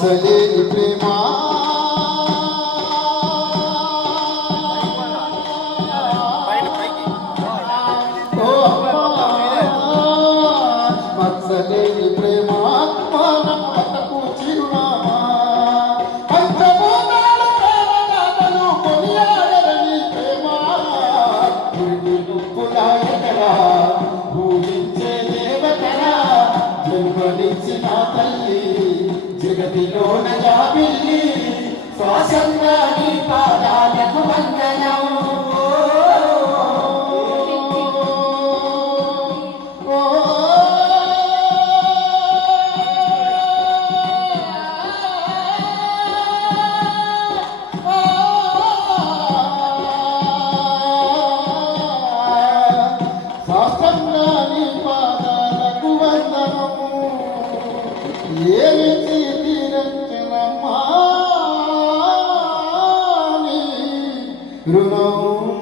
మచ్చలేని ప్రేమ మచ్చలేని ప్రేమ మానవతకు చిరునామా పంచభూతాలు ప్రేమగాథలు కొనియాడని ప్రేమ గుప్పులాయకరా పూజించే దేవతరా జన్మనిచ్చిన తల్లి జగతిలోన జాబిల్లి శ్వాసంగా నీ పాదాలకు వందనం శాస్త్రంగా నీ పాదాలకు వందనము ఏమి తీరచ్చనమ్మా రుణం